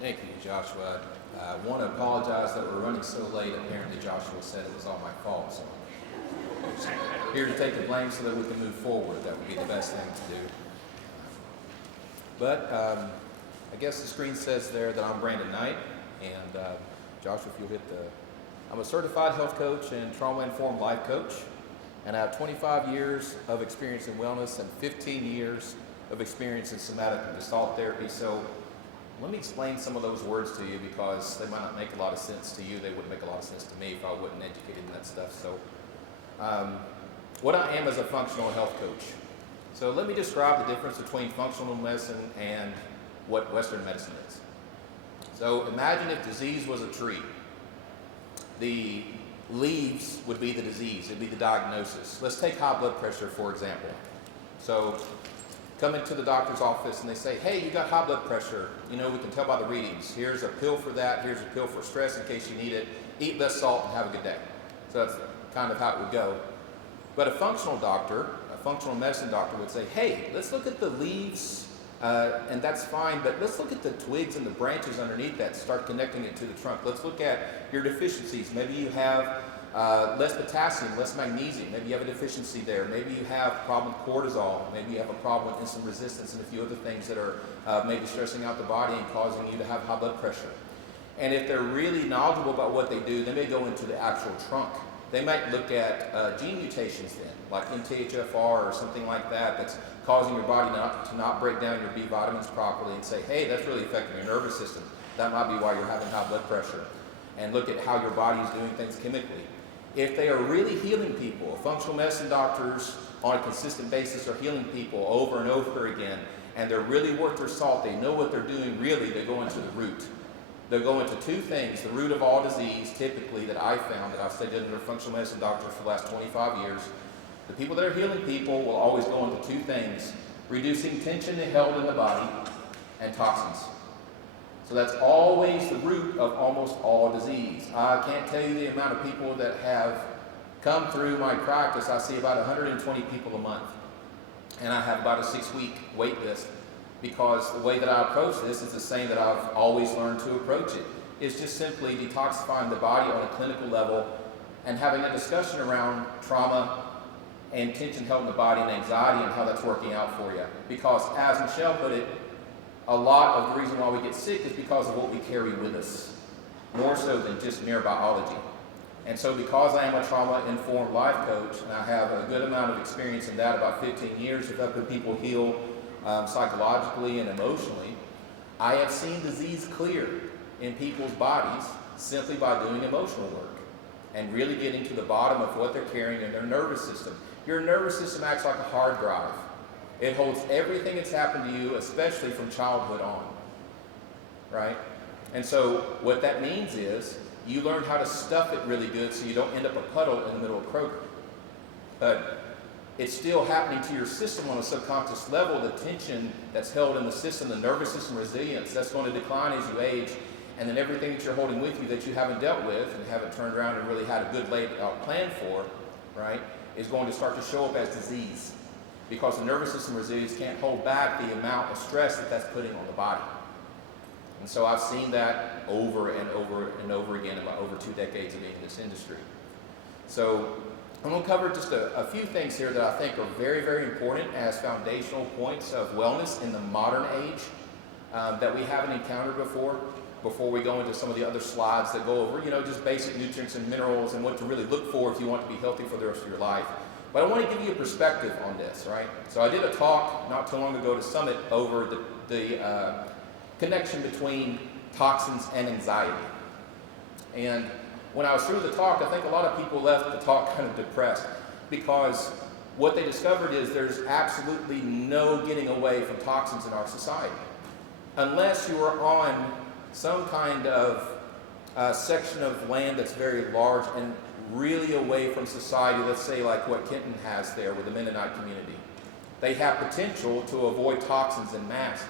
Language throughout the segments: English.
Thank you, Joshua. I want to apologize that we're running so late. Apparently, Joshua said it was all my fault, so I'm just here to take the blame so that we can move forward. That would be the best thing to do. But I guess the screen says there that I'm Brandon Knight, and Joshua, if you'll hit the... I'm a certified health coach and trauma-informed life coach, and I have 25 years of experience in wellness and 15 years of experience in somatic and gestalt therapy. So let me explain some of those words to you because they might not make a lot of sense to you. They wouldn't make a lot of sense to me if I wasn't educated in that stuff. So what I am is a functional health coach. So let me describe the difference between functional medicine and what Western medicine is. So imagine if disease was a tree. The leaves would be the disease, it'd be the diagnosis. Let's take high blood pressure, for example. So come into the doctor's office and they say, hey, you got high blood pressure. You know, we can tell by the readings. Here's a pill for that, here's a pill for stress in case you need it. Eat less salt and have a good day. So that's kind of how it would go. But a functional doctor, a functional medicine doctor would say, hey, let's look at the leaves, and that's fine, but let's look at the twigs and the branches underneath that, start connecting it to the trunk. Let's look at your deficiencies. Maybe you have less potassium, less magnesium. Maybe you have a deficiency there. Maybe you have a problem with cortisol. Maybe you have a problem with insulin resistance and a few other things that are maybe stressing out the body and causing you to have high blood pressure. And if they're really knowledgeable about what they do, they may go into the actual trunk. They might look at gene mutations then, like MTHFR or something like that, that's causing your body to not break down your B vitamins properly and say, hey, that's really affecting your nervous system. That might be why you're having high blood pressure. And look at how your body is doing things chemically. If they are really healing people, functional medicine doctors on a consistent basis are healing people over and over again, and they're really worth their salt, they know what they're doing really, they go into the root. They'll go into two things, the root of all disease, typically, that I found, that I've studied under functional medicine doctors for the last 25 years. The people that are healing people will always go into two things, reducing tension held in the body and toxins. So that's always the root of almost all disease. I can't tell you the amount of people that have come through my practice. I see about 120 people a month, and I have about a 6-week wait list. Because the way that I approach this is the same that I've always learned to approach it. It's just simply detoxifying the body on a clinical level and having a discussion around trauma and tension held in the body and anxiety and how that's working out for you. Because as Michelle put it, a lot of the reason why we get sick is because of what we carry with us, more so than just mere biology. And so because I am a trauma-informed life coach and I have a good amount of experience in that, about 15 years of helping people heal psychologically and emotionally, I have seen disease clear in people's bodies simply by doing emotional work and really getting to the bottom of what they're carrying in their nervous system. Your nervous system acts like a hard drive. It holds everything that's happened to you, especially from childhood on, right? And so what that means is you learn how to stuff it really good so you don't end up a puddle in the middle of Kroger. But it's still happening to your system on a subconscious level. The tension that's held in the system, the nervous system resilience, that's going to decline as you age. And then everything that you're holding with you that you haven't dealt with and haven't turned around and really had a good laid out plan for, right, is going to start to show up as disease. Because the nervous system resilience can't hold back the amount of stress that that's putting on the body. And so I've seen that over and over and over again in my over 2 decades of being in this industry. So I'm going to cover just a few things here that I think are very, very important as foundational points of wellness in the modern age that we haven't encountered before we go into some of the other slides that go over, just basic nutrients and minerals and what to really look for if you want to be healthy for the rest of your life. But I want to give you a perspective on this, right? So I did a talk not too long ago to Summit over the connection between toxins and anxiety. And when I was through the talk, I think a lot of people left the talk kind of depressed because what they discovered is there's absolutely no getting away from toxins in our society. Unless you are on some kind of section of land that's very large and really away from society, let's say like what Kenton has there with the Mennonite community. They have potential to avoid toxins en masse.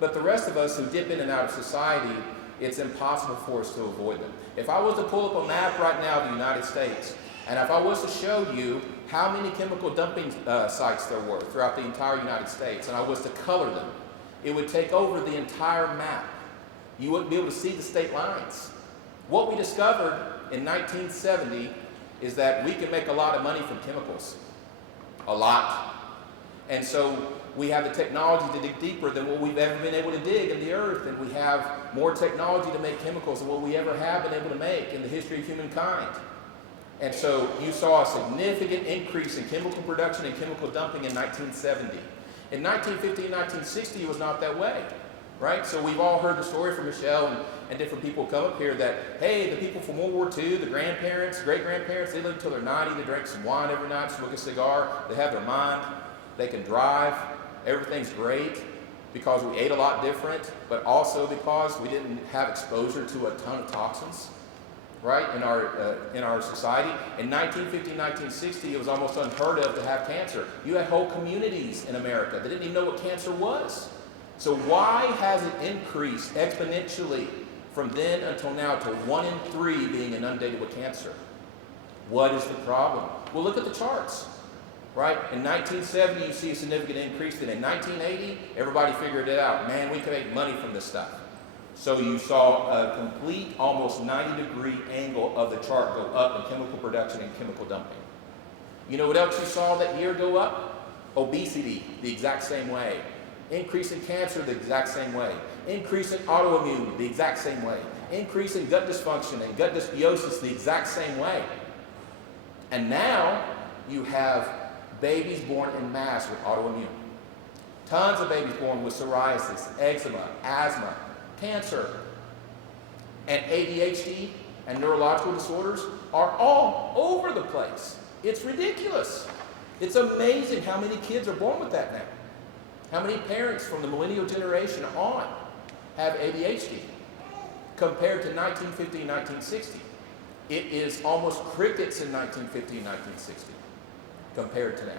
But the rest of us who dip in and out of society, it's impossible for us to avoid them. If I was to pull up a map right now of the United States, and if I was to show you how many chemical dumping sites there were throughout the entire United States, and I was to color them, it would take over the entire map. You wouldn't be able to see the state lines. What we discovered in 1970 is that we can make a lot of money from chemicals. A lot. And so we have the technology to dig deeper than what we've ever been able to dig in the earth, and we have more technology to make chemicals than what we ever have been able to make in the history of humankind. And so you saw a significant increase in chemical production and chemical dumping in 1970. In 1950 and 1960, it was not that way, right? So we've all heard the story from Michelle and different people come up here that, hey, the people from World War II, the grandparents, great-grandparents, they lived until they're 90, they drank some wine every night, smoke a cigar, they have their mind, they can drive, everything's great because we ate a lot different, but also because we didn't have exposure to a ton of toxins, right, in our society. In 1950, 1960, it was almost unheard of to have cancer. You had whole communities in America that didn't even know what cancer was. So why has it increased exponentially from then until now to 1 in 3 being inundated with cancer? What is the problem? Well, look at the charts, right? In 1970, you see a significant increase. Then in 1980, everybody figured it out. Man, we can make money from this stuff. So you saw a complete, almost 90-degree angle of the chart go up in chemical production and chemical dumping. You know what else you saw that year go up? Obesity, the exact same way. Increase in cancer, the exact same way. Increase in autoimmune, the exact same way. Increase in gut dysfunction and gut dysbiosis, the exact same way. And now you have babies born en masse with autoimmune. Tons of babies born with psoriasis, eczema, asthma, cancer, and ADHD and neurological disorders are all over the place. It's ridiculous. It's amazing how many kids are born with that now. How many parents from the millennial generation on have ADHD compared to 1950 and 1960? It is almost crickets in 1950 and 1960 compared to now.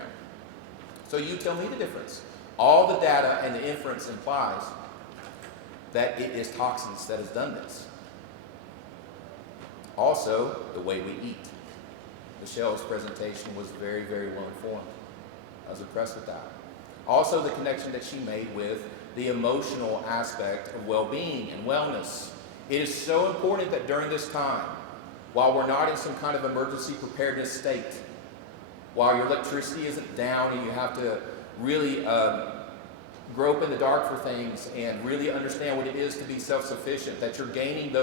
So you tell me the difference. All the data and the inference implies that it is toxins that has done this. Also, the way we eat. Michelle's presentation was very, very well informed. I was impressed with that. Also, the connection that she made with the emotional aspect of well-being and wellness. It is so important that during this time, while we're not in some kind of emergency preparedness state, while your electricity isn't down and you have to really grope in the dark for things and really understand what it is to be self-sufficient, that you're gaining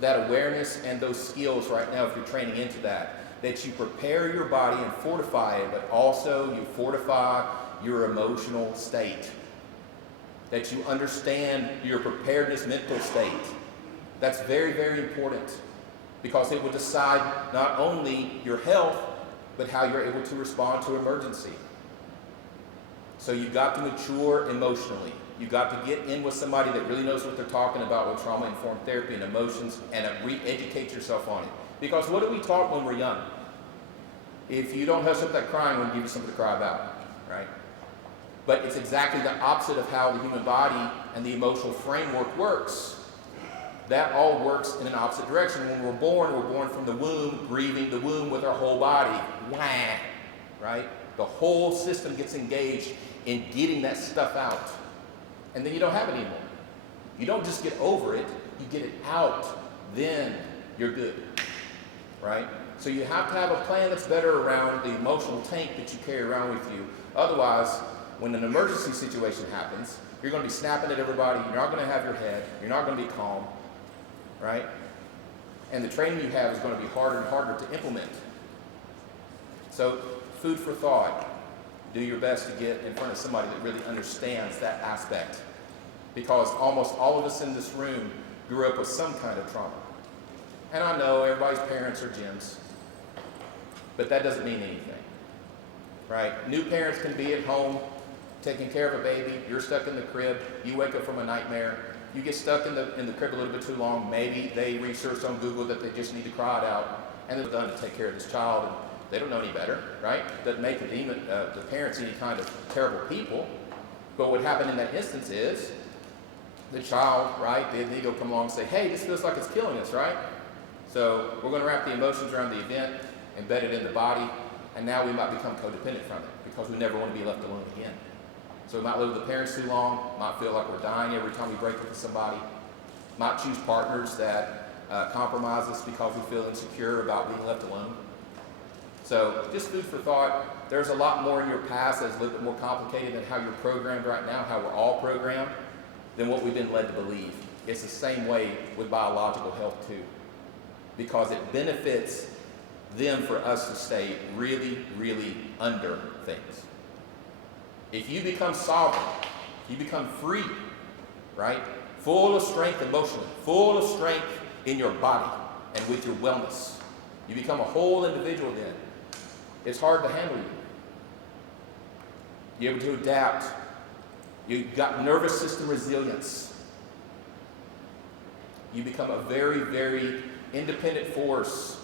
that awareness and those skills right now if you're training into that you prepare your body and fortify it, but also you fortify your emotional state, that you understand your preparedness mental state. That's very, very important because it will decide not only your health, but how you're able to respond to emergency. So you've got to mature emotionally. You've got to get in with somebody that really knows what they're talking about with trauma-informed therapy and emotions and re-educate yourself on it. Because what are we taught when we're young? If you don't hush up that crying, we'll give you something to cry about, right? But it's exactly the opposite of how the human body and the emotional framework works. That all works in an opposite direction. When we're born from the womb, grieving the womb with our whole body. Wah! Right? The whole system gets engaged in getting that stuff out. And then you don't have it anymore. You don't just get over it, you get it out. Then you're good. Right? So you have to have a plan that's better around the emotional tank that you carry around with you. Otherwise, when an emergency situation happens, you're going to be snapping at everybody, you're not going to have your head, you're not going to be calm, right? And the training you have is going to be harder and harder to implement. So, food for thought. Do your best to get in front of somebody that really understands that aspect. Because almost all of us in this room grew up with some kind of trauma. And I know everybody's parents are gyms, but that doesn't mean anything, right? New parents can be at home taking care of a baby, you're stuck in the crib, you wake up from a nightmare, you get stuck in the crib a little bit too long, maybe they researched on Google that they just need to cry it out, and they're done to take care of this child, and they don't know any better, right? Doesn't make the parents any kind of terrible people, but what happened in that instance is, the child, right, the ego come along and say, hey, this feels like it's killing us, right? So we're going to wrap the emotions around the event, embed it in the body, and now we might become codependent from it because we never want to be left alone again. So we might live with the parents too long, might feel like we're dying every time we break up with somebody. might choose partners that compromise us because we feel insecure about being left alone. So just food for thought. There's a lot more in your past that's a little bit more complicated than how you're programmed right now, how we're all programmed, than what we've been led to believe. It's the same way with biological health too, because it benefits them for us to stay really, really under things. If you become sovereign, you become free, right? Full of strength emotionally, full of strength in your body and with your wellness. You become a whole individual then. It's hard to handle you. You're able to adapt. You've got nervous system resilience. You become a very, very independent force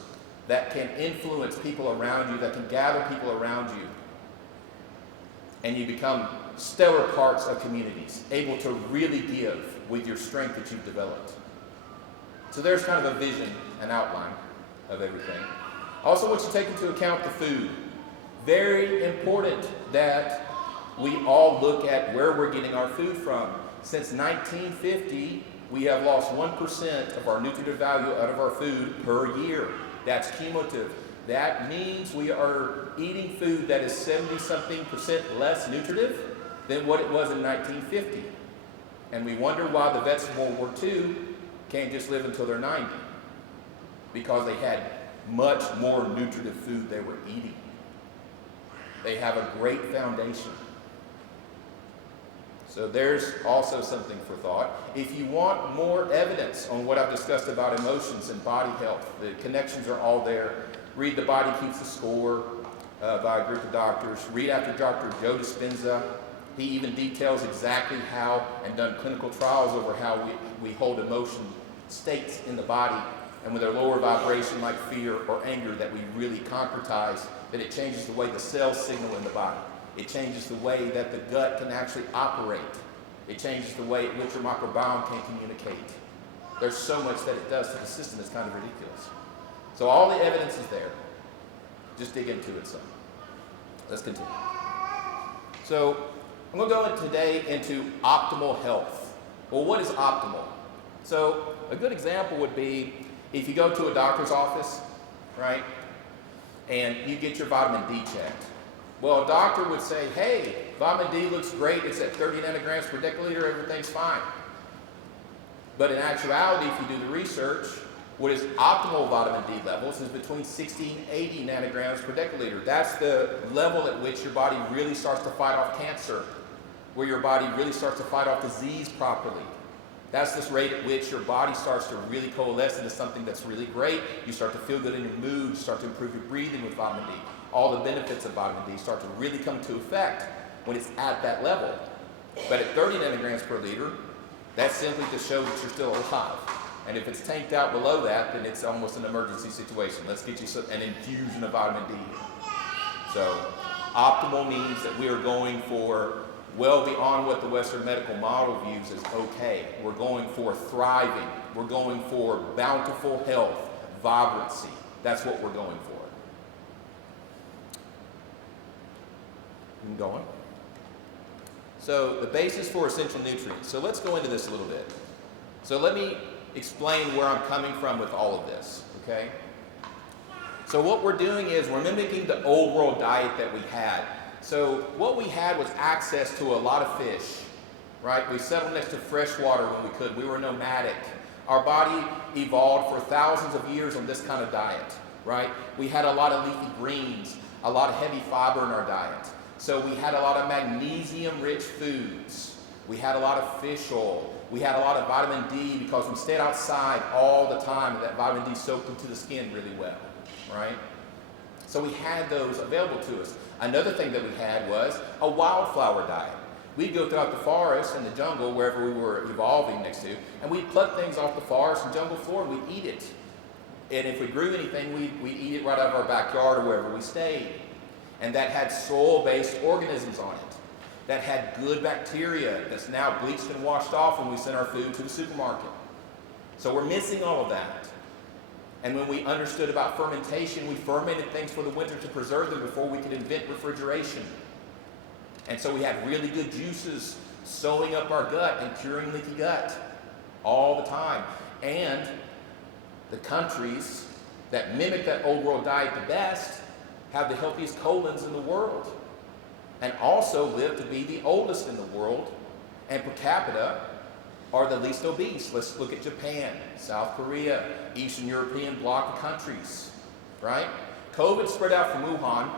that can influence people around you, that can gather people around you. And you become stellar parts of communities, able to really give with your strength that you've developed. So there's kind of a vision, an outline of everything. I also want you to take into account the food. Very important that we all look at where we're getting our food from. Since 1950, we have lost 1% of our nutritive value out of our food per year. That's cumulative. That means we are eating food that is 70-something% less nutritive than what it was in 1950. And we wonder why the vets of World War II can't just live until they're 90. Because they had much more nutritive food they were eating. They have a great foundation. So there's also something for thought. If you want more evidence on what I've discussed about emotions and body health, the connections are all there. Read The Body Keeps the Score by a group of doctors. Read after Dr. Joe Dispenza. He even details exactly how, and done clinical trials over how we hold emotion states in the body, and with a lower vibration like fear or anger that we really concretize, that it changes the way the cells signal in the body. It changes the way that the gut can actually operate. It changes the way in which your microbiome can communicate. There's so much that it does to the system, it's kind of ridiculous. So all the evidence is there. Just dig into it some. Let's continue. So I'm going to go today into optimal health. Well, what is optimal? So a good example would be if you go to a doctor's office, right, and you get your vitamin D checked. Well, a doctor would say, hey, vitamin D looks great. It's at 30 nanograms per deciliter. Everything's fine. But in actuality, if you do the research, what is optimal vitamin D levels is between 60 and 80 nanograms per deciliter. That's the level at which your body really starts to fight off cancer, where your body really starts to fight off disease properly. That's this rate at which your body starts to really coalesce into something that's really great. You start to feel good in your mood, you start to improve your breathing with vitamin D. All the benefits of vitamin D start to really come to effect when it's at that level. But at 30 nanograms per liter, that's simply to show that you're still alive. And if it's tanked out below that, then it's almost an emergency situation. Let's get you an infusion of vitamin D. So optimal means that we are going for well beyond what the Western medical model views as okay. We're going for thriving. We're going for bountiful health, vibrancy. That's what we're going for. I'm going. So the basis for essential nutrients. So let's go into this a little bit. So let me explain where I'm coming from with all of this, okay? So what we're doing is we're mimicking the old world diet that we had. So what we had was access to a lot of fish, right? We settled next to fresh water when we could. We were nomadic. Our body evolved for thousands of years on this kind of diet, right? We had a lot of leafy greens, a lot of heavy fiber in our diet. So we had a lot of magnesium-rich foods. We had a lot of fish oil. We had a lot of vitamin D because we stayed outside all the time, and that vitamin D soaked into the skin really well, right? So we had those available to us. Another thing that we had was a wildflower diet. We'd go throughout the forest and the jungle, wherever we were evolving next to, and we'd pluck things off the forest and jungle floor, and we'd eat it. And if we grew anything, we'd eat it right out of our backyard or wherever we stayed. And that had soil-based organisms on it. That had good bacteria that's now bleached and washed off when we send our food to the supermarket. So we're missing all of that. And when we understood about fermentation, we fermented things for the winter to preserve them before we could invent refrigeration. And so we had really good juices sewing up our gut and curing leaky gut. all the time. And the countries that mimic that old world diet the best have the healthiest colons in the world, and also live to be the oldest in the world, and per capita are the least obese. Let's look at Japan, South Korea, Eastern European bloc of countries, right? COVID spread out from Wuhan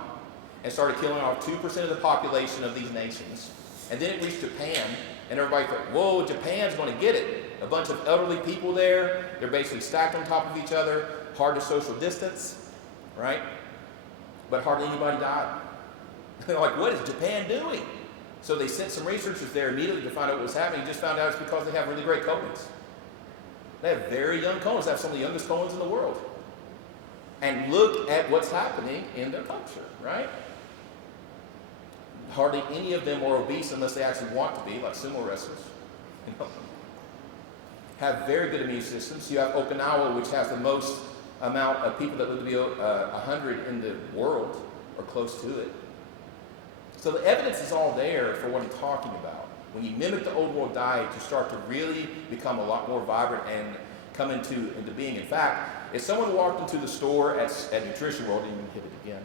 and started killing off 2% of the population of these nations. And then it reached Japan, and everybody thought, whoa, Japan's going to get it. A bunch of elderly people there, they're basically stacked on top of each other, hard to social distance, right? But hardly anybody died. They're like, what is Japan doing? So they sent some researchers there immediately to find out what was happening. Just found out it's because they have really great colons. They have very young colons. They have some of the youngest colons in the world. And look at what's happening in their culture, right? Hardly any of them are obese unless they actually want to be, like sumo wrestlers. Have very good immune systems. You have Okinawa, which has the most amount of people that live to be 100 in the world, or close to it. So the evidence is all there for what I'm talking about. When you mimic the old world diet, you start to really become a lot more vibrant and come into being. In fact, if someone walked into the store at Nutrition World, you can hit it again,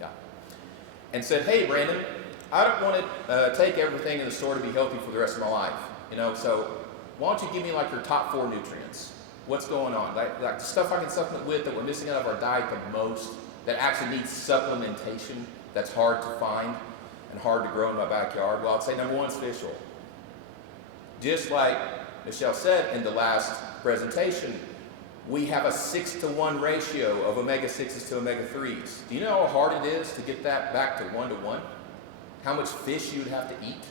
yeah, and said, hey Brandon, I don't want to take everything in the store to be healthy for the rest of my life, so why don't you give me like your top 4 nutrients? What's going on? Like the stuff I can supplement with that we're missing out of our diet the most, that actually needs supplementation, that's hard to find and hard to grow in my backyard. Well, I'd say number 1 is fish oil. Just like Michelle said in the last presentation, we have a 6-to-1 ratio of omega-6s to omega-3s. Do you know how hard it is to get that back to 1-to-1? How much fish you'd have to eat?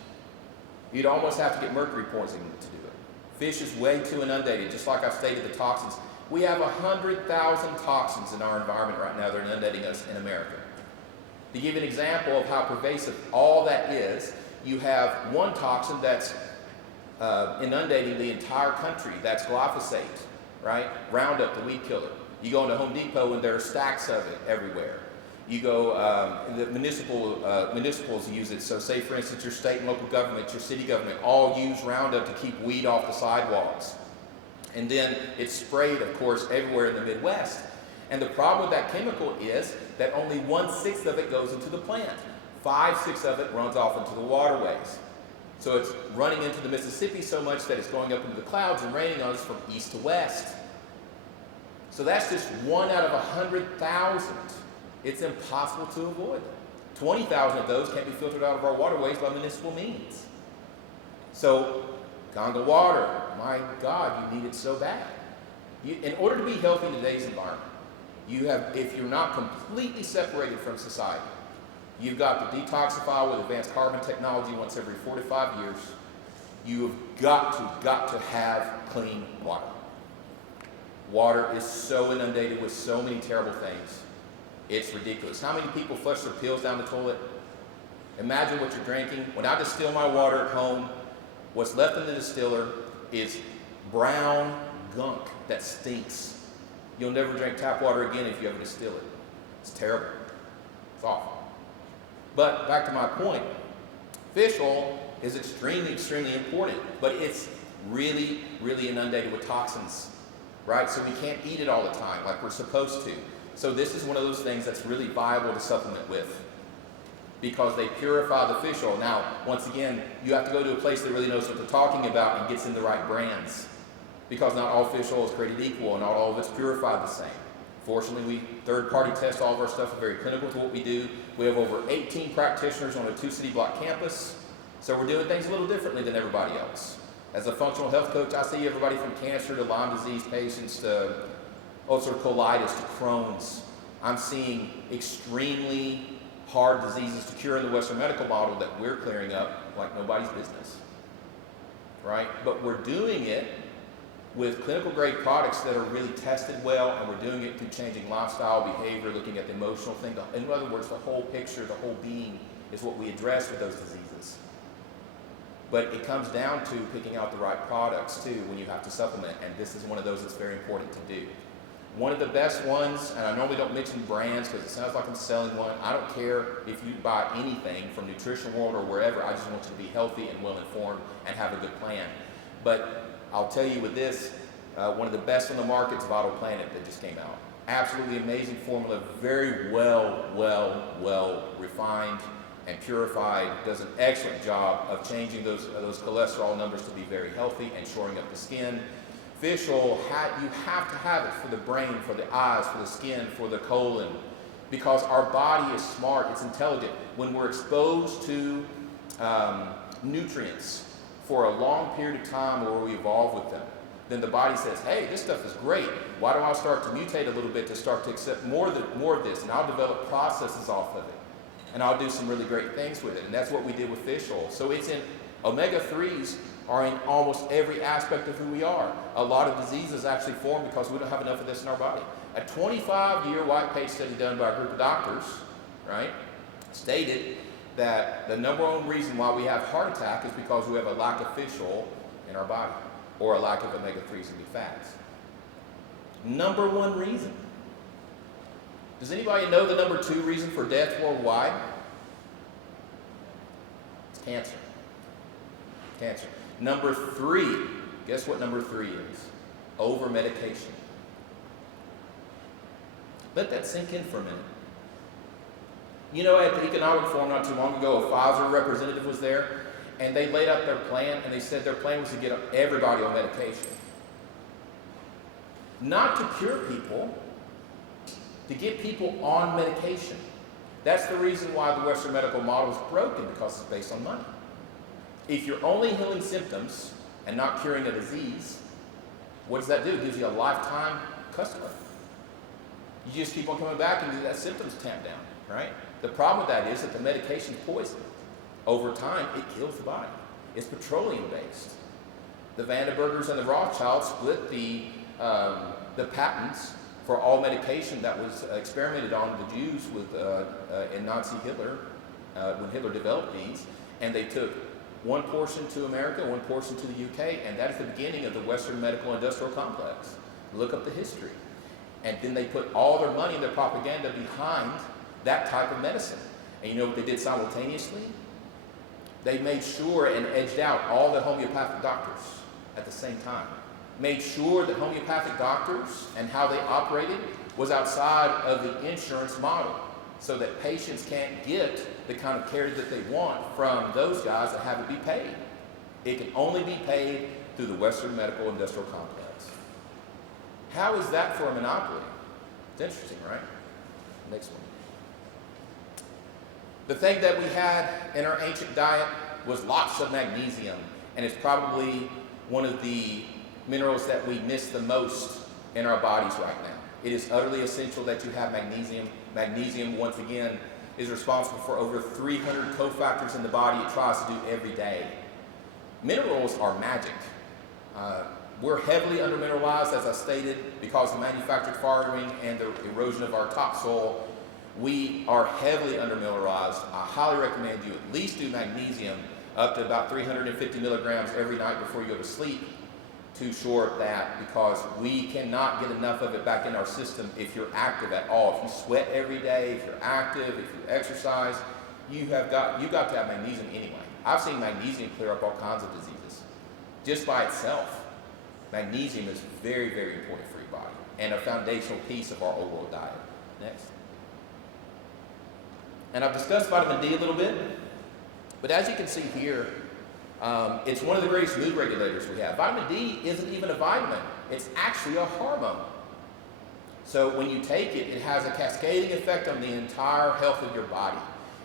You'd almost have to get mercury poisoning to do it. Fish is way too inundated, just like I stated the toxins. We have 100,000 toxins in our environment right now that are inundating us in America. To give an example of how pervasive all that is, you have one toxin that's inundating the entire country. That's glyphosate, right? Roundup, the weed killer. You go into Home Depot and there are stacks of it everywhere. You go, the municipals use it. So say for instance, your state and local government, your city government, all use Roundup to keep weed off the sidewalks. And then it's sprayed, of course, everywhere in the Midwest. And the problem with that chemical is that only 1/6 of it goes into the plant. 5/6 of it runs off into the waterways. So it's running into the Mississippi so much that it's going up into the clouds and raining on us from east to west. So that's just 1 out of 100,000. It's impossible to avoid. 20,000 of those can't be filtered out of our waterways by municipal means. So Congo water, my God, you need it so bad. In order to be healthy in today's environment, if you're not completely separated from society, you've got to detoxify with advanced carbon technology once every 4 to 5 years. You've got to have clean water. Water is so inundated with so many terrible things. It's ridiculous. How many people flush their pills down the toilet? Imagine what you're drinking. When I distill my water at home, what's left in the distiller is brown gunk that stinks. You'll never drink tap water again if you ever distill it. It's terrible. It's awful. But back to my point, fish oil is extremely, extremely important, but it's really, really inundated with toxins, right? So we can't eat it all the time like we're supposed to. So this is one of those things that's really viable to supplement with because they purify the fish oil. Now, once again, you have to go to a place that really knows what they're talking about and gets in the right brands because not all fish oil is created equal and not all of it's purified the same. Fortunately, we third-party test all of our stuff. We're very clinical to what we do. We have over 18 practitioners on a 2-city block campus, so we're doing things a little differently than everybody else. As a functional health coach, I see everybody from cancer to Lyme disease patients to ulcerative colitis to Crohn's. I'm seeing extremely hard diseases to cure in the Western medical model that we're clearing up like nobody's business, right? But we're doing it with clinical grade products that are really tested well, and we're doing it through changing lifestyle, behavior, looking at the emotional thing. In other words, the whole picture, the whole being is what we address with those diseases. But it comes down to picking out the right products too when you have to supplement, and this is one of those that's very important to do. One of the best ones, and I normally don't mention brands because it sounds like I'm selling one. I don't care if you buy anything from Nutrition World or wherever. I just want you to be healthy and well informed and have a good plan. But I'll tell you with this, one of the best on the market is Vital Planet that just came out. Absolutely amazing formula, very well refined and purified. Does an excellent job of changing those cholesterol numbers to be very healthy and shoring up the skin. Fish oil, you have to have it for the brain, for the eyes, for the skin, for the colon, because our body is smart, it's intelligent. When we're exposed to nutrients for a long period of time where we evolve with them, then the body says, hey, this stuff is great. Why don't I start to mutate a little bit to start to accept more of this, and I'll develop processes off of it, and I'll do some really great things with it. And that's what we did with fish oil. So it's in omega-3s are in almost every aspect of who we are. A lot of diseases actually form because we don't have enough of this in our body. A 25-year white page study done by a group of doctors, right, stated that the number one reason why we have heart attack is because we have a lack of fish oil in our body, or a lack of omega-3s and fats. Number one reason. Does anybody know the number two reason for death worldwide? It's cancer. Cancer. Number three, guess what number three is? Over-medication. Let that sink in for a minute. You know, at the economic forum not too long ago, a Pfizer representative was there, and they laid out their plan, and they said their plan was to get everybody on medication. Not to cure people, to get people on medication. That's the reason why the Western medical model is broken, because it's based on money. If you're only healing symptoms and not curing a disease, what does that do? It gives you a lifetime customer. You just keep on coming back and that symptoms tamp down, right? The problem with that is that the medication is poison. Over time, it kills the body. It's petroleum-based. The Vandenbergers and the Rothschilds split the patents for all medication that was experimented on the Jews with in Nazi Hitler, when Hitler developed these, and they took one portion to America, one portion to the UK, and that is the beginning of the Western medical industrial complex. Look up the history. And then they put all their money and their propaganda behind that type of medicine. And you know what they did simultaneously? They made sure and edged out all the homeopathic doctors at the same time. Made sure that homeopathic doctors and how they operated was outside of the insurance model, so that patients can't get the kind of care that they want from those guys that have to be paid. It can only be paid through the Western medical industrial complex. How is that for a monopoly? It's interesting, right? Next one. The thing that we had in our ancient diet was lots of magnesium, and it's probably one of the minerals that we miss the most in our bodies right now. It is utterly essential that you have magnesium. Magnesium, once again, is responsible for over 300 cofactors in the body it tries to do every day. Minerals are magic. We're heavily under-mineralized, as I stated, because of manufactured farming and the erosion of our topsoil. We are heavily under-mineralized. I highly recommend you at least do magnesium up to about 350 milligrams every night before you go to sleep to shore up that, because we cannot get enough of it back in our system if you're active at all. If you sweat every day, if you're active, if you exercise, you've got to have magnesium anyway. I've seen magnesium clear up all kinds of diseases. Just by itself, magnesium is very, very important for your body and a foundational piece of our overall diet. Next. And I've discussed vitamin D a little bit, but as you can see here, it's one of the greatest mood regulators we have. Vitamin D isn't even a vitamin. It's actually a hormone. So when you take it, it has a cascading effect on the entire health of your body.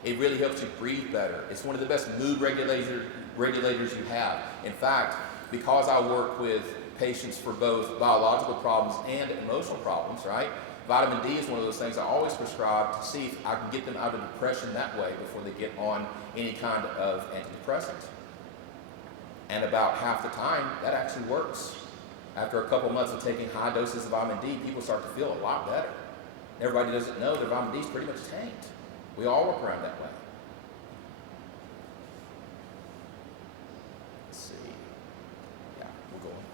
It really helps you breathe better. It's one of the best mood regulators you have. In fact, because I work with patients for both biological problems and emotional problems, right? Vitamin D is one of those things I always prescribe to see if I can get them out of depression that way before they get on any kind of antidepressant. And about half the time, that actually works. After a couple months of taking high doses of vitamin D, people start to feel a lot better. Everybody doesn't know their vitamin D is pretty much tanked. We all work around that way. Let's see. Yeah, we'll go on.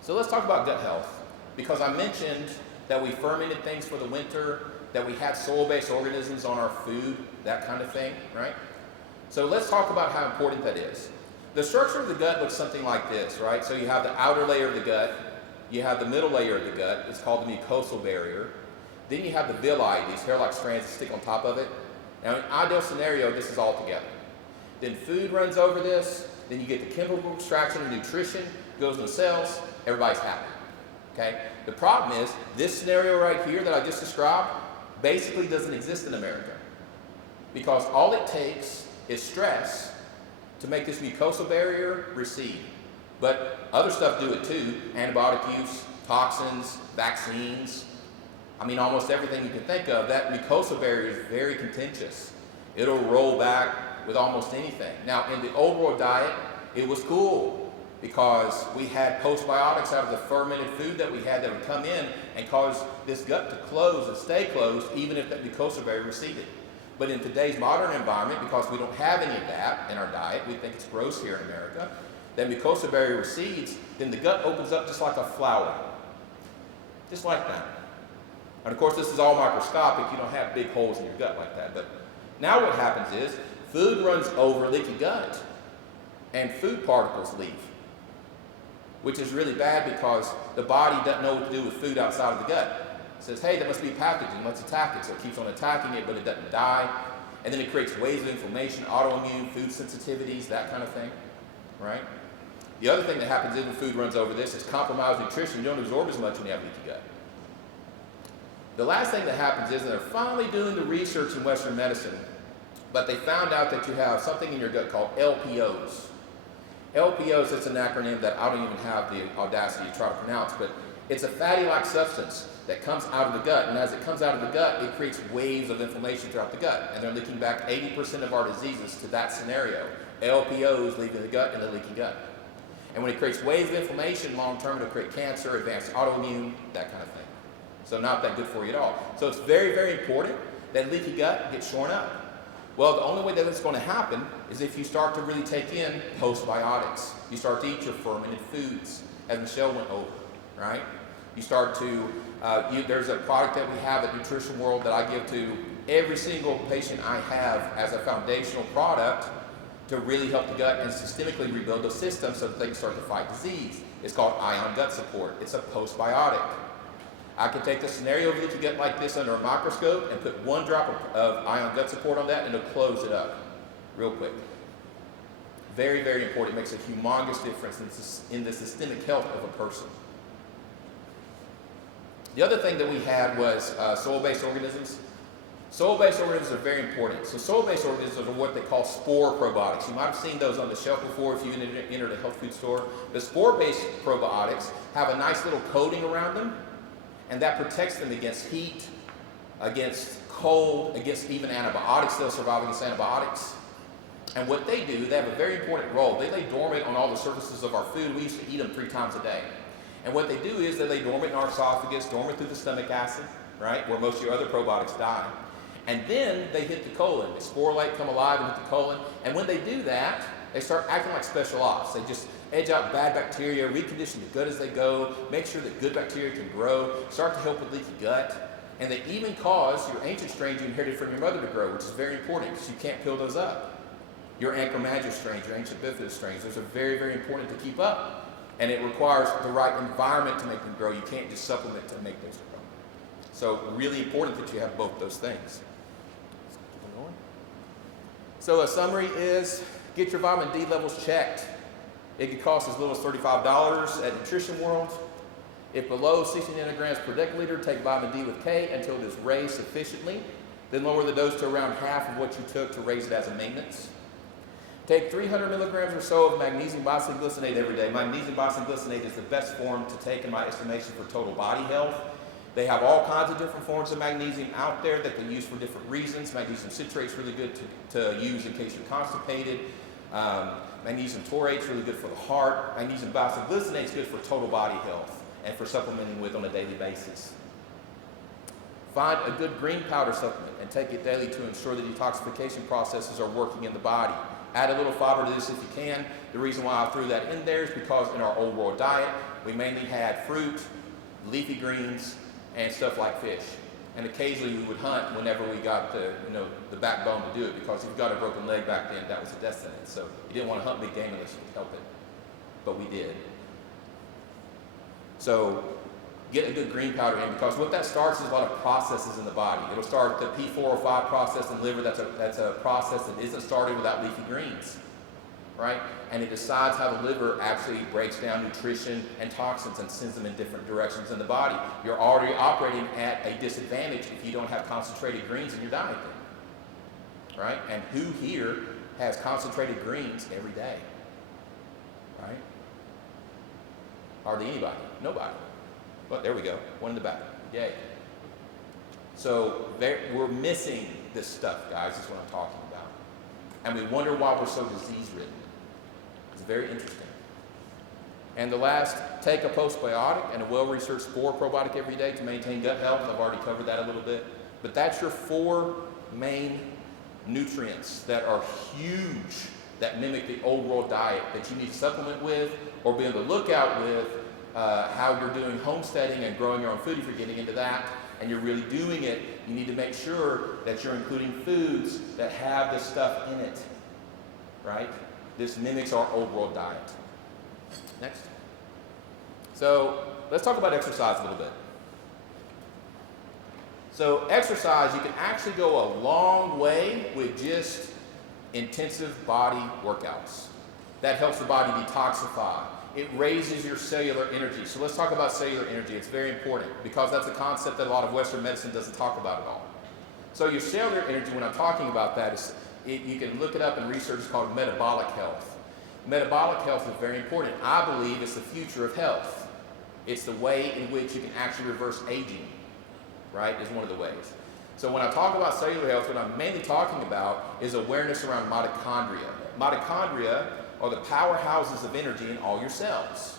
So let's talk about gut health. Because I mentioned that we fermented things for the winter, that we had soil-based organisms on our food, that kind of thing, right? So let's talk about how important that is. The structure of the gut looks something like this, right? So you have the outer layer of the gut, you have the middle layer of the gut, it's called the mucosal barrier. Then you have the villi, these hair-like strands that stick on top of it. Now in an ideal scenario, this is all together. Then food runs over this, then you get the chemical extraction of nutrition, goes in the cells, everybody's happy. Okay? The problem is, this scenario right here that I just described basically doesn't exist in America. Because all it takes is stress to make this mucosal barrier recede. But other stuff do it too. Antibiotic use, toxins, vaccines. I mean, almost everything you can think of. That mucosal barrier is very contentious. It'll roll back with almost anything. Now, in the old world diet, it was cool because we had postbiotics out of the fermented food that we had that would come in and cause this gut to close and stay closed even if that mucosal barrier receded. But in today's modern environment, because we don't have any of that in our diet, we think it's gross here in America, that mucosal barrier recedes, then the gut opens up just like a flower. Just like that. And of course, this is all microscopic. You don't have big holes in your gut like that. But now what happens is, food runs over leaky gut, and food particles leave, which is really bad because the body doesn't know what to do with food outside of the gut. It says, hey, that must be a pathogen, let's attack it. So it keeps on attacking it, but it doesn't die. And then it creates waves of inflammation, autoimmune, food sensitivities, that kind of thing, right? The other thing that happens is when food runs over this is compromised nutrition. You don't absorb as much when you have leaky gut. The last thing that happens is, and they're finally doing the research in Western medicine, but they found out that you have something in your gut called LPOs. LPOs, it's an acronym that I don't even have the audacity to try to pronounce, but it's a fatty-like substance that comes out of the gut, and as it comes out of the gut, it creates waves of inflammation throughout the gut, and they're linking back 80% of our diseases to that scenario. LPOs leaving the gut and the leaky gut. And when it creates waves of inflammation, long-term, it'll create cancer, advanced autoimmune, that kind of thing. So not that good for you at all. So it's very, very important that leaky gut gets shorn up. Well, the only way that it's going to happen is if you start to really take in postbiotics. You start to eat your fermented foods, as Michelle went over, right? You start to, there's a product that we have at Nutrition World that I give to every single patient I have as a foundational product to really help the gut and systemically rebuild the system so that they can start to fight disease. It's called Ion Gut Support. It's a postbiotic. I can take the scenario of leaky gut like this under a microscope and put one drop of Ion Gut Support on that and it'll close it up real quick. Very, very important. It makes a humongous difference in the systemic health of a person. The other thing that we had was soil-based organisms. Soil-based organisms are very important. So soil-based organisms are what they call spore probiotics. You might have seen those on the shelf before if you entered a health food store. The spore-based probiotics have a nice little coating around them, and that protects them against heat, against cold, against even antibiotics. They'll survive against antibiotics. And what they do, they have a very important role. They lay dormant on all the surfaces of our food. We used to eat them 3 times a day. And what they do is they lay dormant in our esophagus, dormant through the stomach acid, right, where most of your other probiotics die. And then they hit the colon. The sporulate come alive and hit the colon. And when they do that, they start acting like special ops. They just edge out bad bacteria, recondition the gut as they go, make sure that good bacteria can grow, start to help with leaky gut. And they even cause your ancient strains you inherited from your mother to grow, which is very important because you can't pill those up. Your Anchormagus strains, your ancient bifidus strains, those are very, very important to keep up. And it requires the right environment to make them grow. You can't just supplement to make those grow. So really important that you have both those things. So a summary is, get your vitamin D levels checked. It could cost as little as $35 at Nutrition World. If below 60 nanograms per deciliter, take vitamin D with K until it is raised sufficiently. Then lower the dose to around half of what you took to raise it as a maintenance. Take 300 milligrams or so of magnesium bisoglycinate every day. Magnesium bisoglycinate is the best form to take in my estimation for total body health. They have all kinds of different forms of magnesium out there that they use for different reasons. Magnesium citrate is really good to use in case you're constipated. Magnesium taurate is really good for the heart. Magnesium bisoglycinate is good for total body health and for supplementing with on a daily basis. Find a good green powder supplement and take it daily to ensure the detoxification processes are working in the body. Add a little fiber to this if you can. The reason why I threw that in there is because in our old world diet, we mainly had fruit, leafy greens, and stuff like fish. And occasionally we would hunt whenever we got the backbone to do it, because if you got a broken leg back then, that was a death sentence. So you didn't want to hunt big game unless you could help it. But we did. So get a good green powder in, because what that starts is a lot of processes in the body. It'll start the P405 process in the liver. That's a process that isn't started without leafy greens, right? And it decides how the liver actually breaks down nutrition and toxins and sends them in different directions in the body. You're already operating at a disadvantage if you don't have concentrated greens in your diet then, right? And who here has concentrated greens every day, right? Hardly anybody. Nobody. But there we go. One in the back. Yay. So we're missing this stuff, guys, is what I'm talking about. And we wonder why we're so disease-ridden. It's very interesting. And the last, take a postbiotic and a well-researched spore probiotic every day to maintain gut health. I've already covered that a little bit. But that's your 4 main nutrients that are huge, that mimic the old world diet that you need to supplement with or be on the lookout with. How you're doing homesteading and growing your own food, if you're getting into that and you're really doing it, you need to make sure that you're including foods that have this stuff in it, right? This mimics our old world diet. Next. So let's talk about exercise a little bit. So exercise, you can actually go a long way with just intensive body workouts. That helps the body detoxify. It raises your cellular energy. So let's talk about cellular energy. It's very important because that's a concept that a lot of Western medicine doesn't talk about at all. So your cellular energy, when I'm talking about that, you can look it up in research. It's called metabolic health. Metabolic health is very important. I believe it's the future of health. It's the way in which you can actually reverse aging, right, is one of the ways. So when I talk about cellular health, what I'm mainly talking about is awareness around mitochondria. Mitochondria are the powerhouses of energy in all your cells,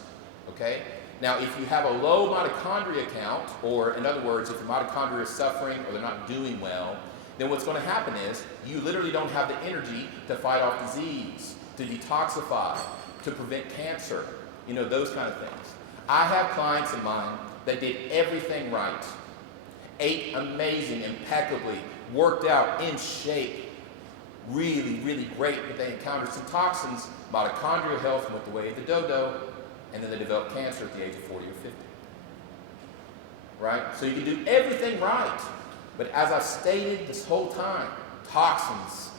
okay? Now, if you have a low mitochondria count, or in other words, if your mitochondria is suffering or they're not doing well, then what's going to happen is you literally don't have the energy to fight off disease, to detoxify, to prevent cancer, those kind of things. I have clients of mine that did everything right, ate amazing, impeccably, worked out, in shape, really, really great, but they encountered some toxins, mitochondrial health went the way of the dodo, and then they developed cancer at the age of 40 or 50. Right? So you can do everything right, but as I've stated this whole time, toxins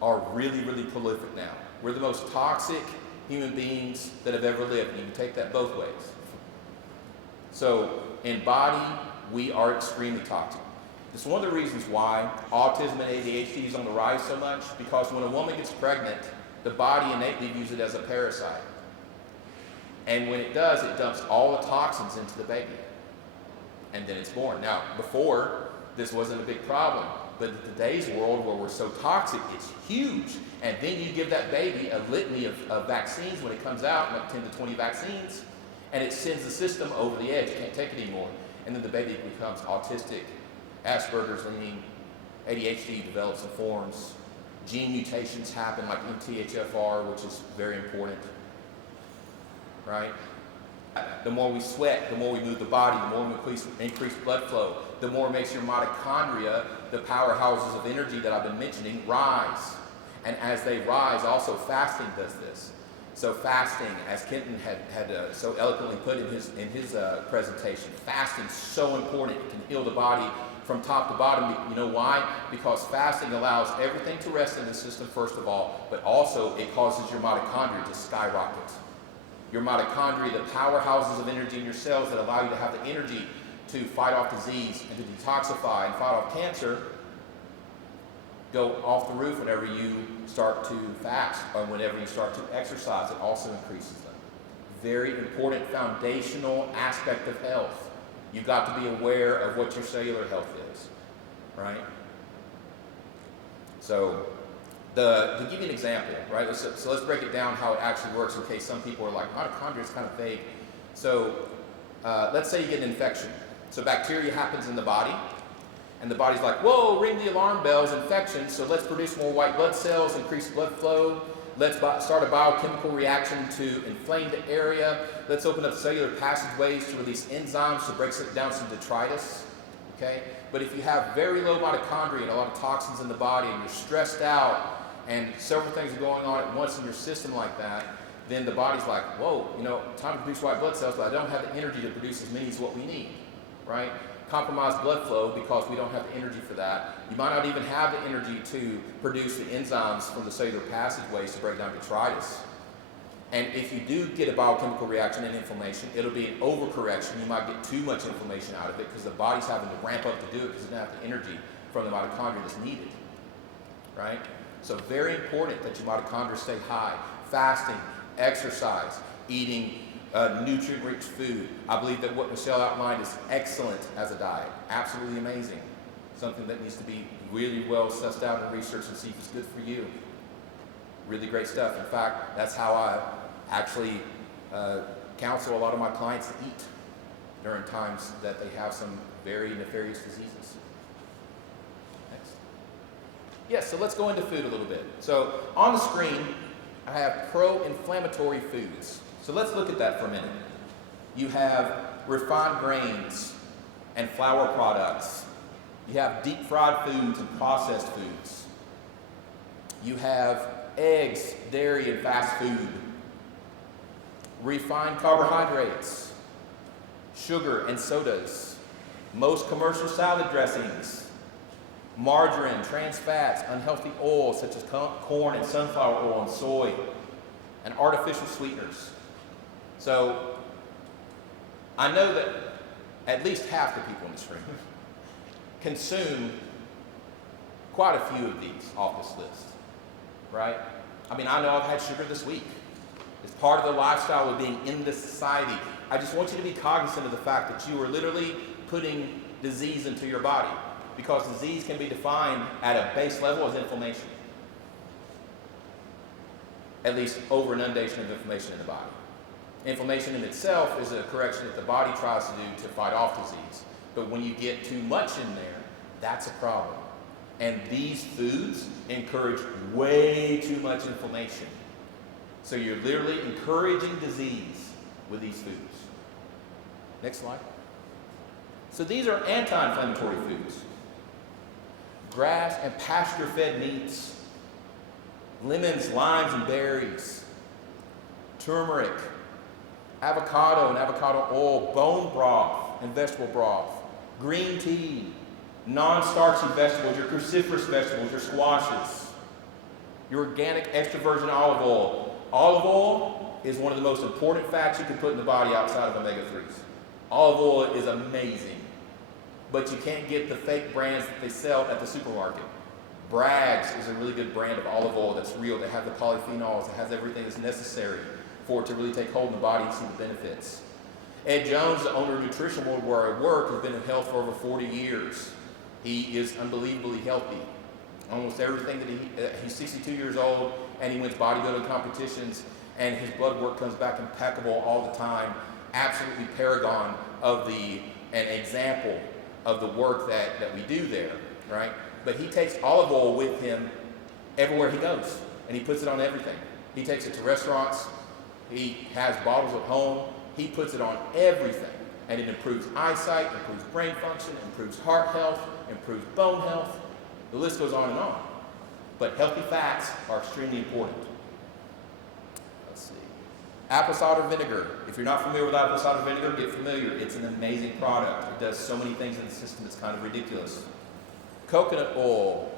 are really, really prolific now. We're the most toxic human beings that have ever lived, and you can take that both ways. So in body, we are extremely toxic. It's one of the reasons why autism and ADHD is on the rise so much, because when a woman gets pregnant, the body innately views it as a parasite. And when it does, it dumps all the toxins into the baby. And then it's born. Now, before, this wasn't a big problem. But in today's world, where we're so toxic, it's huge. And then you give that baby a litany of vaccines when it comes out, like 10 to 20 vaccines, and it sends the system over the edge. You can't take it anymore. And then the baby becomes autistic, Asperger's, ADHD develops and forms. Gene mutations happen like MTHFR, which is very important, right? The more we sweat, the more we move the body, the more we increase blood flow, the more it makes your mitochondria, the powerhouses of energy that I've been mentioning, rise. And as they rise, also fasting does this. So fasting, as Kenton had so eloquently put in his presentation, fasting is so important. It can heal the body from top to bottom. You know why? Because fasting allows everything to rest in the system, first of all, but also it causes your mitochondria to skyrocket. Your mitochondria, the powerhouses of energy in your cells that allow you to have the energy to fight off disease and to detoxify and fight off cancer, go off the roof whenever you start to fast or whenever you start to exercise. It also increases them. Very important foundational aspect of health. You've got to be aware of what your cellular health is, right? So, to give you an example, right? So let's break it down how it actually works in case some people are like, mitochondria is kind of vague. So let's say you get an infection. So bacteria happens in the body, and the body's like, whoa, ring the alarm bells, infection, so let's produce more white blood cells, increase blood flow. Let's start a biochemical reaction to inflame the area. Let's open up cellular passageways to release enzymes to break down some detritus, okay? But if you have very low mitochondria and a lot of toxins in the body and you're stressed out and several things are going on at once in your system like that, then the body's like, whoa, time to produce white blood cells, but I don't have the energy to produce as many as what we need, right? Compromised blood flow because we don't have the energy for that. You might not even have the energy to produce the enzymes from the cellular passageways to break down detritus. And if you do get a biochemical reaction and inflammation, it'll be an overcorrection. You might get too much inflammation out of it because the body's having to ramp up to do it because it doesn't have the energy from the mitochondria that's needed, right? So very important that your mitochondria stay high. Fasting, exercise, eating nutrient-rich food. I believe that what Michelle outlined is excellent as a diet. Absolutely amazing. Something that needs to be really well sussed out and researched and see if it's good for you. Really great stuff. In fact, that's how I actually counsel a lot of my clients to eat during times that they have some very nefarious diseases. Next. Yes, so let's go into food a little bit. So on the screen, I have pro-inflammatory foods. So let's look at that for a minute. You have refined grains and flour products. You have deep fried foods and processed foods. You have eggs, dairy, and fast food. Refined carbohydrates, sugar and sodas. Most commercial salad dressings. Margarine, trans fats, unhealthy oils such as corn and sunflower oil and soy, and artificial sweeteners. So I know that at least half the people in this room consume quite a few of these off this list, right? I mean, I know I've had sugar this week. It's part of the lifestyle of being in this society. I just want you to be cognizant of the fact that you are literally putting disease into your body, because disease can be defined at a base level as inflammation. At least over inundation of inflammation in the body. Inflammation in itself is a correction that the body tries to do to fight off disease. But when you get too much in there, that's a problem. And these foods encourage way too much inflammation. So you're literally encouraging disease with these foods. Next slide. So these are anti-inflammatory foods. Grass and pasture-fed meats, lemons, limes, and berries, turmeric, avocado and avocado oil, bone broth and vegetable broth, green tea, non-starchy vegetables, your cruciferous vegetables, your squashes, your organic extra virgin olive oil. Olive oil is one of the most important fats you can put in the body outside of omega-3s. Olive oil is amazing, but you can't get the fake brands that they sell at the supermarket. Bragg's is a really good brand of olive oil that's real. They have the polyphenols. It has everything that's necessary for it to really take hold in the body and see the benefits. Ed Jones, the owner of Nutrition World where I work, has been in health for over 40 years. He is unbelievably healthy. Almost everything that he's 62 years old and he wins bodybuilding competitions and his blood work comes back impeccable all the time. Absolutely paragon of an example of the work that we do there, right? But he takes olive oil with him everywhere he goes, and he puts it on everything. He takes it to restaurants, he has bottles at home, he puts it on everything, and it improves eyesight, improves brain function, improves heart health, improves bone health. The list goes on and on. But healthy fats are extremely important. Let's see. Apple cider vinegar. If you're not familiar with apple cider vinegar, get familiar. It's an amazing product. It does so many things in the system, it's kind of ridiculous. Coconut oil,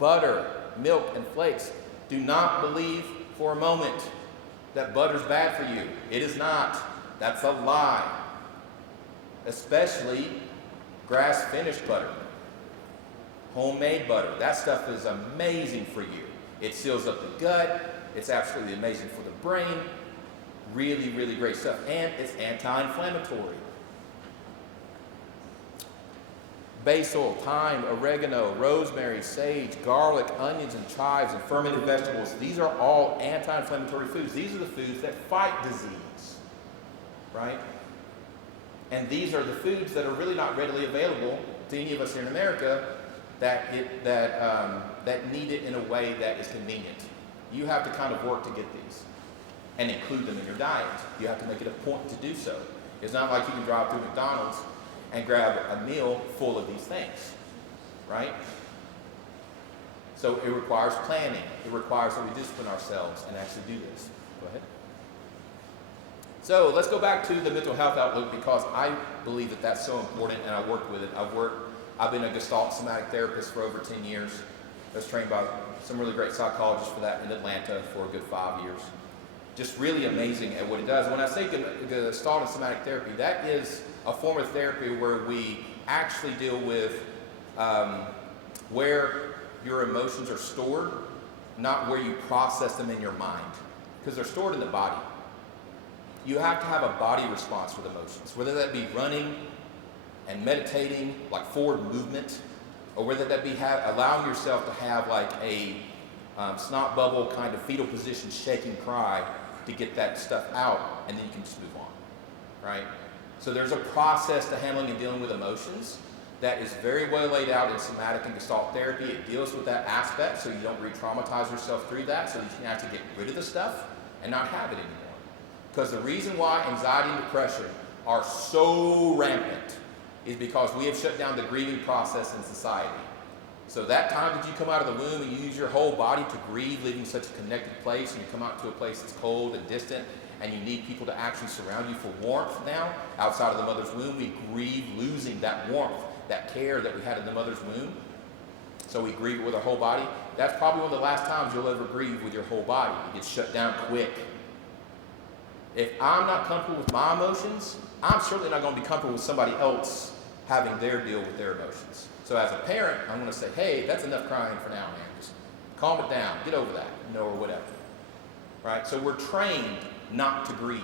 butter, milk, and flakes. Do not believe for a moment that butter's bad for you. It is not. That's a lie. Especially grass-finished butter. Homemade butter. That stuff is amazing for you. It seals up the gut. It's absolutely amazing for the brain. Really, really great stuff. And it's anti-inflammatory. Basil, thyme, oregano, rosemary, sage, garlic, onions, and chives, and fermented vegetables. These are all anti-inflammatory foods. These are the foods that fight disease, right? And these are the foods that are really not readily available to any of us here in America that need it in a way that is convenient. You have to kind of work to get these and include them in your diet. You have to make it a point to do so. It's not like you can drive through McDonald's and grab a meal full of these things, right? So it requires planning. It requires that we discipline ourselves and actually do this. Go ahead. So let's go back to the mental health outlook, because I believe that that's so important, and I work with it. I've been a Gestalt somatic therapist for over 10 years. I was trained by some really great psychologists for that in Atlanta for a good 5 years. Just really amazing at what it does. When I say Gestalt and somatic therapy, that is a form of therapy where we actually deal with where your emotions are stored, not where you process them in your mind, because they're stored in the body. You have to have a body response with emotions, whether that be running and meditating, like forward movement, or whether that be allowing yourself to have like a snot bubble kind of fetal position shaking cry to get that stuff out, and then you can just move on, right? So there's a process to handling and dealing with emotions that is very well laid out in somatic and Gestalt therapy. It deals with that aspect so you don't re-traumatize yourself through that, so that you can actually get rid of the stuff and not have it anymore. Because the reason why anxiety and depression are so rampant is because we have shut down the grieving process in society. So that time that you come out of the womb and you use your whole body to grieve, leaving such a connected place, and you come out to a place that's cold and distant, and you need people to actually surround you for warmth now, outside of the mother's womb, we grieve losing that warmth, that care that we had in the mother's womb. So we grieve with our whole body. That's probably one of the last times you'll ever grieve with your whole body. It gets shut down quick. If I'm not comfortable with my emotions, I'm certainly not going to be comfortable with somebody else having their deal with their emotions. So as a parent, I'm going to say, hey, that's enough crying for now, man. Just calm it down, get over that, or whatever. Right? So we're trained not to grieve.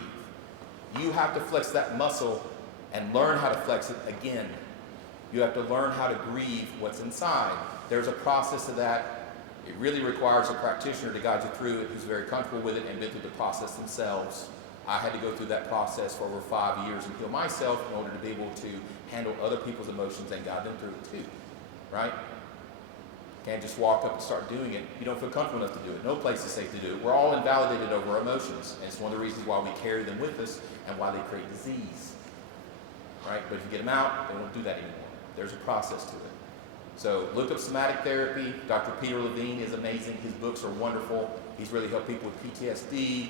You have to flex that muscle and learn how to flex it again. You have to learn how to grieve what's inside. There's a process to that. It really requires a practitioner to guide you through it who's very comfortable with it and been through the process themselves. I had to go through that process for over 5 years and heal myself in order to be able to handle other people's emotions and guide them through it too, right? Can't just walk up and start doing it. You don't feel comfortable enough to do it. No place is safe to do it. We're all invalidated over our emotions, and it's one of the reasons why we carry them with us and why they create disease, right? But if you get them out, they won't do that anymore. There's a process to it. So look up somatic therapy. Dr. Peter Levine is amazing. His books are wonderful. He's really helped people with PTSD,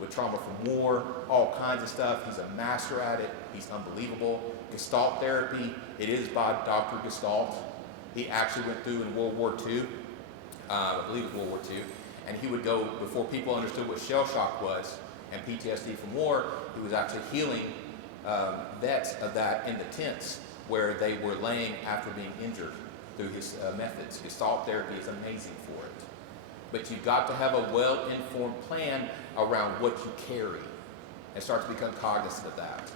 with trauma from war, all kinds of stuff. He's a master at it. He's unbelievable. Gestalt therapy, it is by Dr. Gestalt. He actually went through in World War II, I believe it was World War II, and he would go, before people understood what shell shock was and PTSD from war, he was actually healing vets of that in the tents where they were laying after being injured through his methods. Gestalt therapy is amazing for it. But you've got to have a well-informed plan around what you carry and start to become cognizant of that,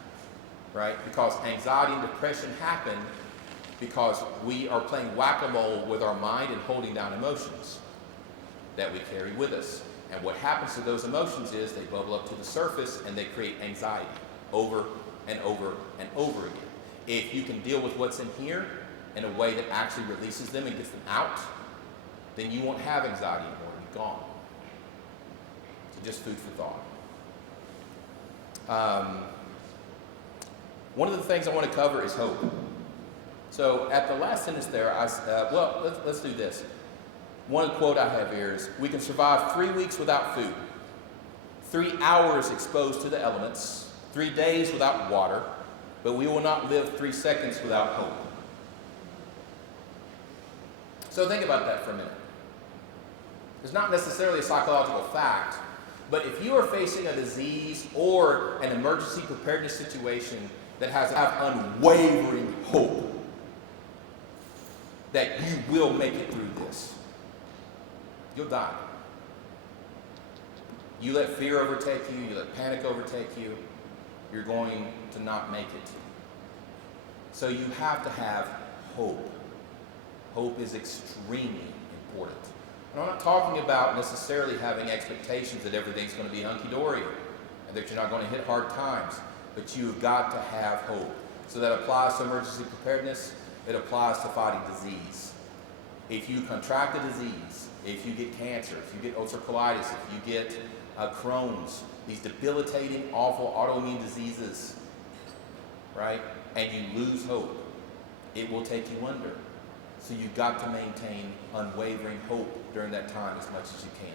right? Because anxiety and depression happen because we are playing whack-a-mole with our mind and holding down emotions that we carry with us. And what happens to those emotions is they bubble up to the surface and they create anxiety over and over and over again. If you can deal with what's in here in a way that actually releases them and gets them out, then you won't have anxiety anymore. It'll be gone. So just food for thought. One of the things I want to cover is hope. So at the last sentence there, let's do this. One quote I have here is, we can survive 3 weeks without food, 3 hours exposed to the elements, 3 days without water, but we will not live 3 seconds without hope. So think about that for a minute. It's not necessarily a psychological fact, but if you are facing a disease or an emergency preparedness situation that has unwavering hope that you will make it through this, you'll die. You let fear overtake you, you let panic overtake you, you're going to not make it. So you have to have hope. Hope is extremely important. And I'm not talking about necessarily having expectations that everything's going to be hunky-dory and that you're not going to hit hard times, but you've got to have hope. So that applies to emergency preparedness. It applies to fighting disease. If you contract a disease, if you get cancer, if you get ulcerative colitis, if you get Crohn's, these debilitating, awful autoimmune diseases, right? And you lose hope, it will take you under. So you've got to maintain unwavering hope during that time as much as you can.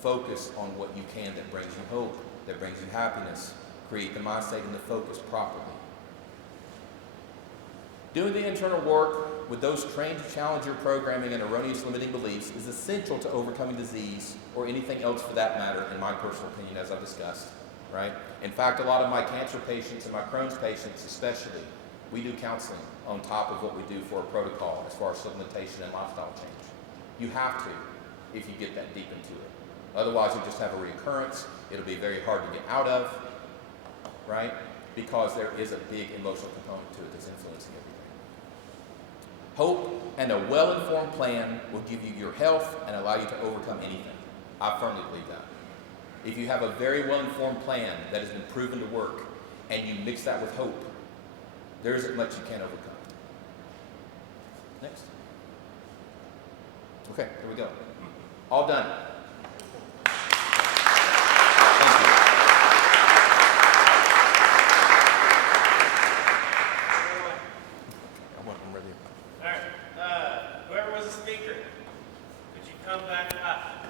Focus on what you can that brings you hope, that brings you happiness. Create the mind state and the focus properly. Doing the internal work with those trained to challenge your programming and erroneous limiting beliefs is essential to overcoming disease or anything else for that matter, in my personal opinion, as I've discussed, right? In fact, a lot of my cancer patients and my Crohn's patients especially, we do counseling on top of what we do for a protocol as far as supplementation and lifestyle change. You have to if you get that deep into it. Otherwise, you just have a reoccurrence. It'll be very hard to get out of, right? Because there is a big emotional component to it that's influencing everything. Hope and a well-informed plan will give you your health and allow you to overcome anything. I firmly believe that. If you have a very well-informed plan that has been proven to work and you mix that with hope, there isn't much you can't overcome. Next. Okay, here we go. All done. I'm ready. All right. Whoever was the speaker, could you come back up?